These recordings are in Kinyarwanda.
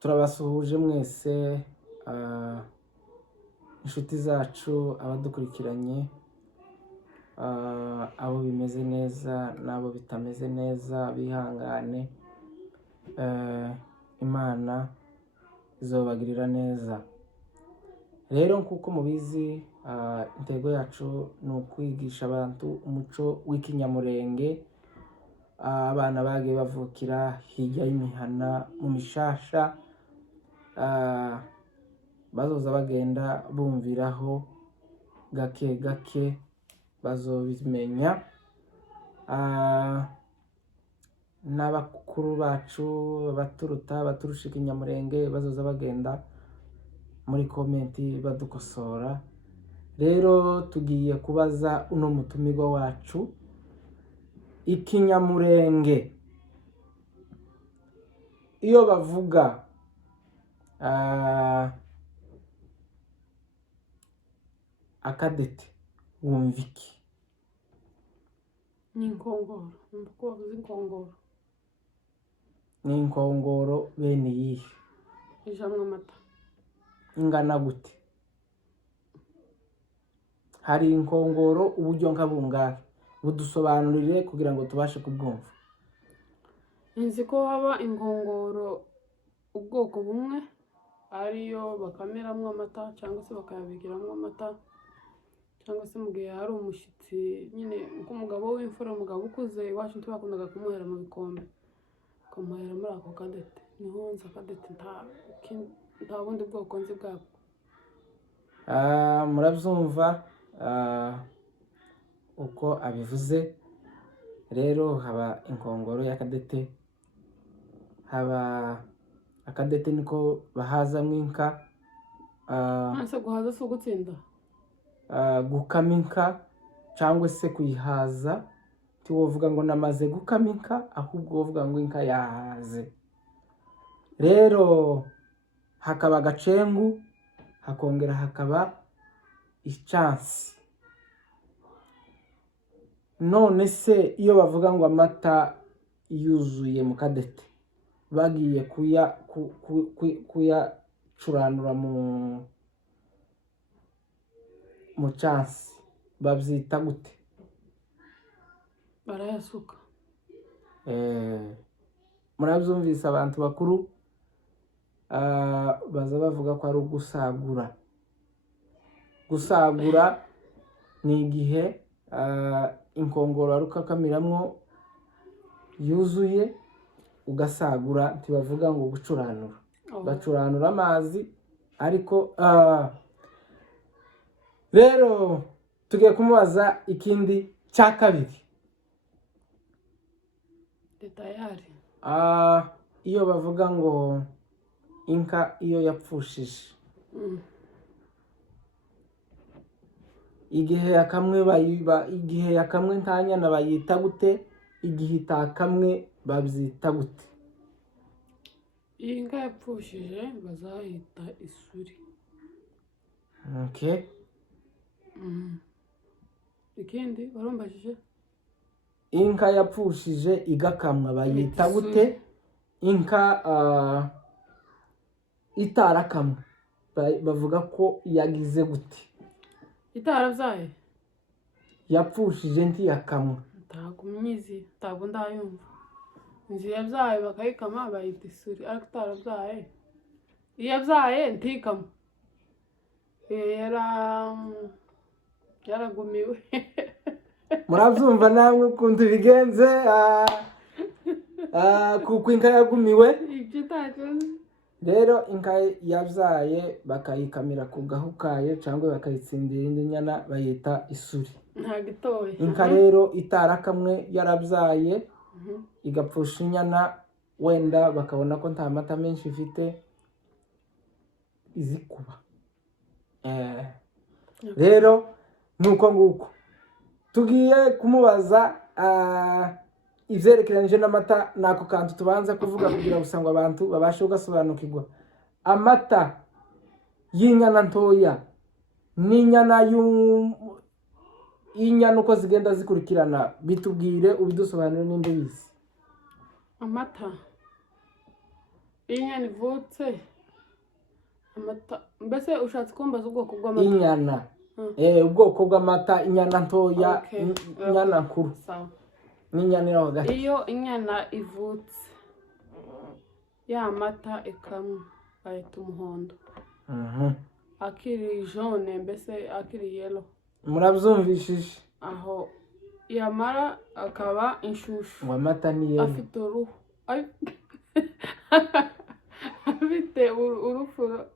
turabasuhuje mwese inshuti zacu abadukurikiranye, abo bimeze neza n'abo bitameze neza bihangane, Imana izobagirira neza. Rero nkuko mubizi, intego yacu ni ukwigisha abantu umuco w'ikinyamurenge. Abana bagiye bavukira hirya y'imihana mu mishasha, bazoza bagenda bumviraho gake gake, bazobimenya. N'abakuru bacu baturuta baturusha ikinyamurenge bazoza bagenda muri komenti badukosora. Rero tugiye kubaza uno mutumirwa wacu, ikinyamurenge iyo bavuga akadete wumva iki? Ni inkongoro. Numva ko bavuze inkongoro. Ni inkongoro bene iyihe? Ijamwo amata. Ingana gute? Hari inkongoro uburyo nka bungahe? Budusobanurire kugira ngo tubashe kubwumva. Nzi ko haba inkongoro ubwoko bumwe ariyo bakamiramo amata cyangwa se bakayabikiramo amata, cyangwa se mu gihe hari umushyitsi nyine nk'umugabo w'imfura, umugabo ukuze iwacu ntibakundaga kumuhera mu bikombe, bakamuhera muri ako kadete. Niho nzi akadete, nta bundi bwoko nzi bwako. Murabyumva uko abivuze. Rero haba inkongoro y'akadete, haba akadete niko bahazamo inka. Nase guhaza si ugutsinda? Gukama inka cyangwa se kuyihaza, ntiwovuga ngo namaze gukama inka, ahubwo wovuga ngo inka yahaze. Rero hakaba agacengu, hakongera hakaba icyansi. None se iyo bavuga ngo amata yuzuye mu kadete, bagiye kuyacuranura mu cyansi, babyita gute? Barayasuka. Murabyumvise abantu bakuru, baza bavuga ko ari ugusagura. Gusagura ni igihe inkongoro wari ukakamiramo yuzuye ugasagura, ntibavuga ngo gucuranura. Bacuranura amazi ariko rero tugiye kumubaza ikindi cya kabiri. Detayari. Iyo bavuga ngo inka iyo yapfushije, igihe yakamwe nta nyana bayita gute? Igihe itakamwe babyita gute? Iyi inka yapfushije bazayita isuri. Okay. Ikindi warumbajije? Inka yapfushije igakamwa bayita gute? Inka itarakamwe bavuga ko yagize gute? Itarabyaye? Yapfushije ntiyakamwa. Ntabwo myizi, ntabwo ndayumva. Nzi yabyaye bakayikama bayita isuri, ariko itarabyaye, iyo yabyaye ntikama, yaragumiwe. Murabyumva namwe ukuntu bigenze, kuko inka yagumiwe. Ibyo ntacyo. Rero inka yabyaye bakayikamira ku gahu kayo cyangwa bakayitsindira indi nyana bayita isuri. Ntabwo itoye. Inka rero itarakamwe yarabyaye igapfusha inyana, wenda bakabona ko nta mata menshi ifite, izikuba. Rero nuko nguko tugiye kumubaza ivyerekeranyije n'amata. Nako kantu tubanza kuvuga kugira ngo abantu babashe kugasobanukirwa. Amata y'inyana ntoya n'inyana y'inyana uko zigenda zikurikirana, bitubwire ubidusobanurire nimba ubizi. Amata iyo inyana ivutse amata, mbese ushatse kumbaza ubwoko bw'amata? inyana ubwoko bw'amata, inyana ntoya, Okay. inyana nkuru Sawa. n'inyana iri hagati. Iyo inyana ivutse ya mata ikamwa bayita umuhondo, akiri jaune mbese akiri yellow, murabyumvishije? aho yamara akaba inshushu, ngo amata ni yera. afite uruhu afite urufuro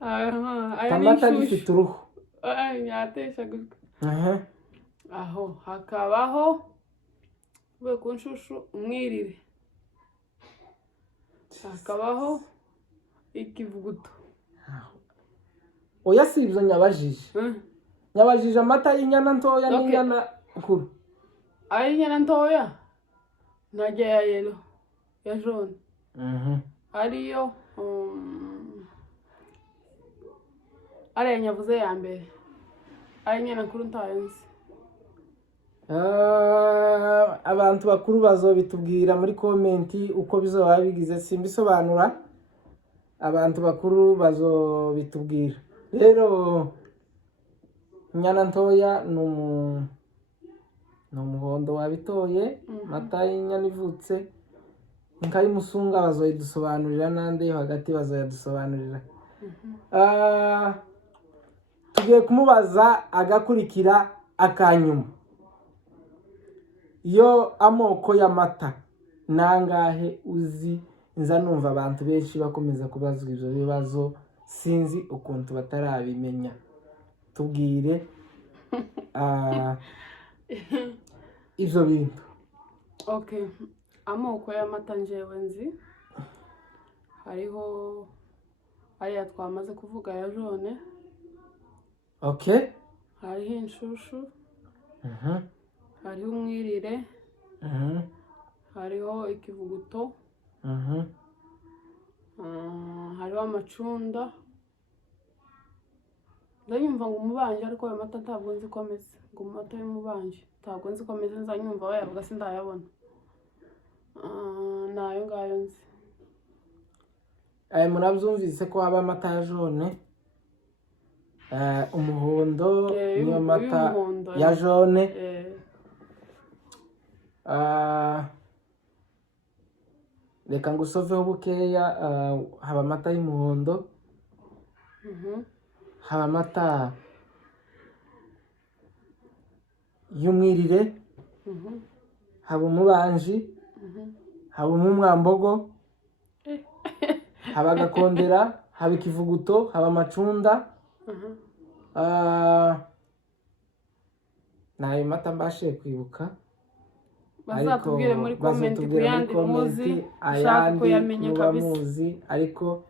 amata gifite uruhu. nyatesha gutya. Aho hakabaho we ku nshushu umwirire, hakabaho ikivuguto. oya si ibyo nyabajije. nyabajije amata y'inyana ntoya n'inyana nkuru. Inyana ntoya ntajya ya yelo ya jaune ariyo ariya nyavuze ya mbere, ari inyana nkuru ntayo nzi. abantu bakuru bazobitubwira muri komenti uko bizoba bigize, simbisobanura, abantu bakuru bazobitubwira. Rero inyana ntoya ni umuhondo wabitoye. mata y'inyana ivutse inka y'umusunga bazoyidusobanurira, n'andi yo hagati bazoyadusobanurira. tugiye kumubaza agakurikira akanyuma. Iyo amoko y'amata nangahe uzi? nza numva abantu benshi bakomeza kubazwa ibyo bibazo, sinzi ukuntu batarabimenya. tubwire ibyo bintu. Okay, amoko y'amata njyewe nzi, hariho ariya twamaze kuvuga ya jaune, okay, hariho inshushu, hariho umwirire, hariho ikivuguto, hariho amacunda. ndanyumva ngo umubanje, ariko ayo mata ntabwo nzi ko ameze, ngo amata y'umubanje ntabwo nzi ko ameze, nzanyumva bayavuga sindayabona. nayo ngayo nzi. murabyumvise ko haba amata ya jaune, umuhondo niyo mata ya jaune. reka ngo usoveho bukeya. haba amata y'umuhondo, haba amata y'umwirire, haba umubanji, haba umwambogo, haba agakondera, haba ikivuguto, haba amacunda. nayo mata mbashe kwibuka, bazatubwire muri komenti ku yandi muzi, ushaka kuyamenya kabisa. muzi, ariko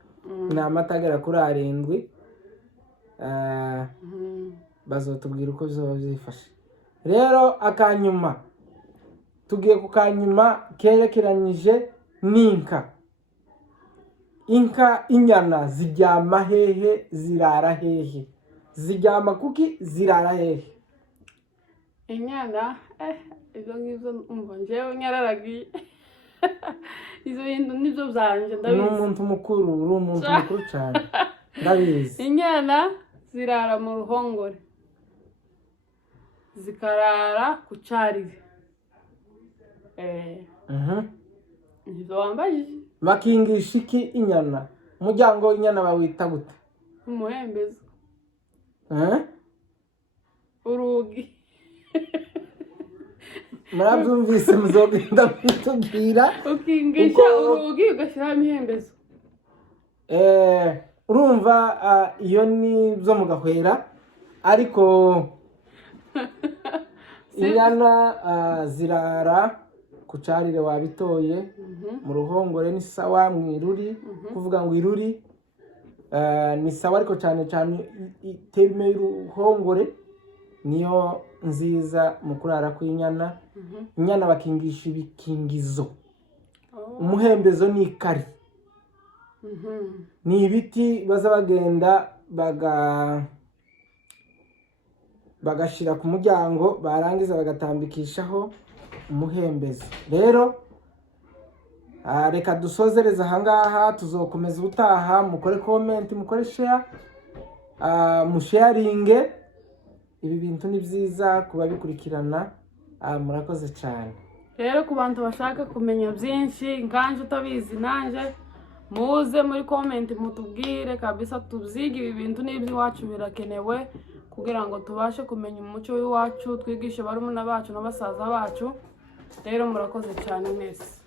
ni amata agera kuri 7. bazotubwira uko bizoba byifashe. Rero akanyuma, tugiye ku kanyuma kerekeranyije n'inka. Inyana ziryama hehe, zirara hehe? ziryama kuki, zirara hehe? Inyana ibyo ngibyo umva njyewe nyararagiye. izo bintu nibyo byanje ndabizi. Ni umuntu mukuru, uri umuntu mukuru cyane, ndabizi. Inyana zirara mu ruhongore, zikarara ku carire. Nibyo wambajije. Bakingisha iki inyana? Umuryango w'inyana bawita gute? Umuhembezo. Urugi. murabyumvise, muzogenda mwitubwira. Ukingisha urugi ugashyiraho imihembezo. urumva iyo ni byo mu gahwera, ariko inyana zirara ku carire wabitoye. mu ruhongore ni sawa, mu iruri kuvuga ngo iruri ni sawa, ariko cyane cyane terme y'uruhongore niyo nziza mu kurara kw'inyana. inyana bakingisha ibikingizo. umuhembezo ni ikari, ni ibiti baza bagenda bagashira ku muryango, barangiza bagatambikishaho umuhembezo. Rero reka dusozereze ahangaha, tuzokomeza ubutaha. Mukore comment, mukore share, musharinge. Ibi bintu ni byiza kuba bikurikirana. Murakoze cyane. Rero ku bantu bashaka kumenya byinshi nganje utabizi nanje, muze muri comment mutubwire kabisa, tubyige ibi bintu n'iby'iwacu birakenewe kugira ngo tubashe kumenya umuco w'iwacu, twigishe barumuna bacu n'abasaza bacu. Rero murakoze cyane mwese.